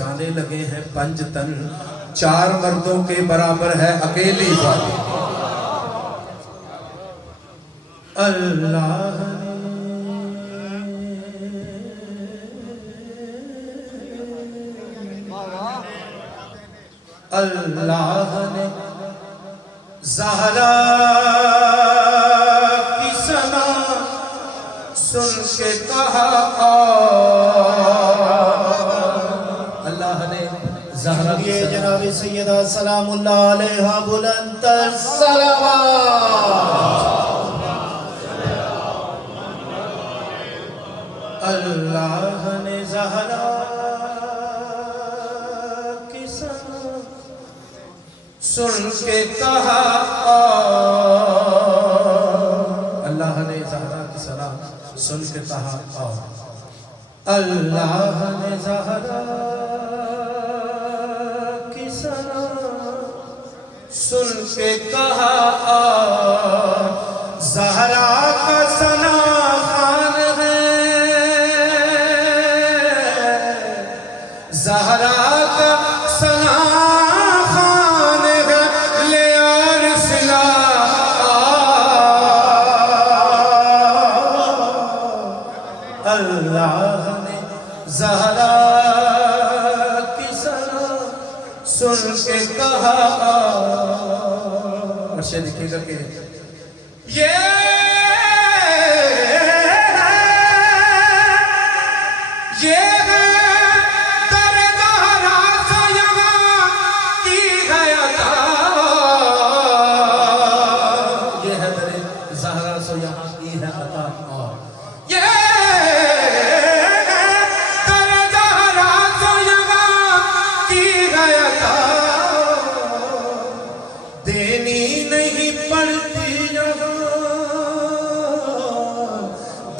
जाने लगे हैं पंचतन, चार मर्दों के बराबर है अकेली वाली। अल्लाह अल्लाह ने ज़हरा की सना सुन के कहा, अल्लाह ने ज़हरा की जनाब सैयदा सलामुल्लाह अलैहा बुलंद सलावत। अल्लाह ने ज़हरा की सना सुन के कहा, अल्लाह ने ज़हरा की सना सुन के कहा, अल्लाह ने ज़हरा की सना सुन के कहा, ज़हरा का सना खान है, ज़हरा का सना खान है, ले और सिला। अल्लाह ने ज़हरा की सना सुन के कहा, और शेर लिखिएगा कि ये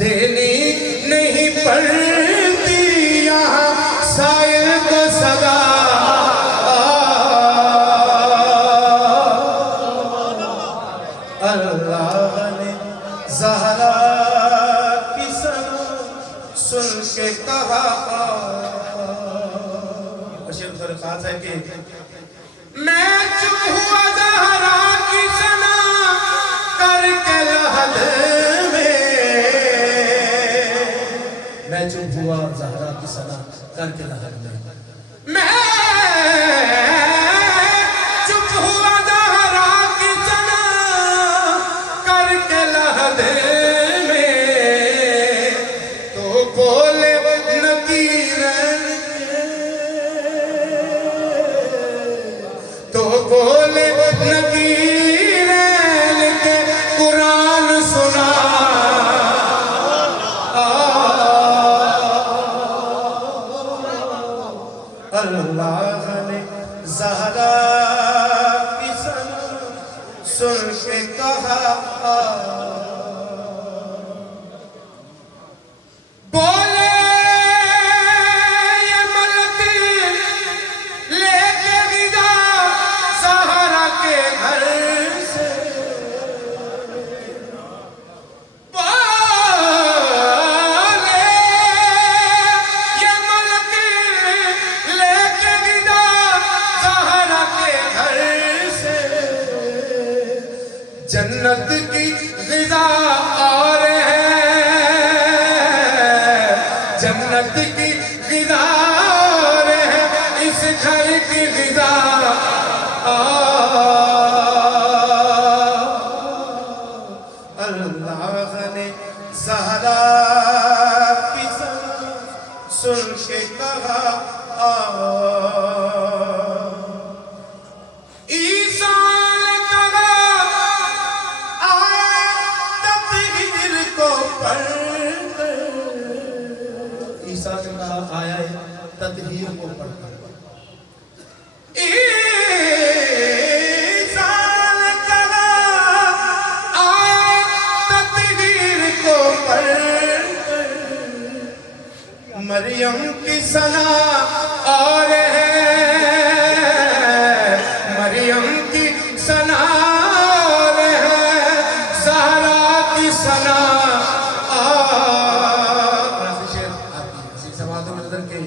देनी नहीं पड़ती यहाँ साइल को सगा। अल्लाह ने ज़हरा की सना सुन के कहा, शेर खास है कि मैं चुप हुआ ज़हरा की सना करके लहद में, मैं चुप हुआ ज़हरा की सना करके लहद में, मैं चुप हुआ ज़हरा की सना करके लहद में, तो बोले नकीरन तो बोले नकीरन के कुरान सुना। अल्लाह ने ज़हरा की सना सुन के कहा, बोले ये मलक लेके विदा ज़हरा के घर से, बोले ये मलक लेके विदा ज़हरा के घर से, जन्नत की ग़िज़ा और है, जन्नत की ग़िज़ा और है, इस घर की ग़िज़ा। अल्लाह ने ज़हरा की सना सुन के कहा, ईसा ने कहा तत्हीर को पढ़कर, ईसा ने कहा आया तत्हीर को पढ़कर, ईसा ने कहा आया तत्हीर को पढ़कर, मरियम की सना और है, मरियम की सना और है, ज़हरा की सना। समाधि में नजर के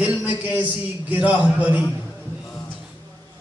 दिल में कैसी गिराह पड़ी।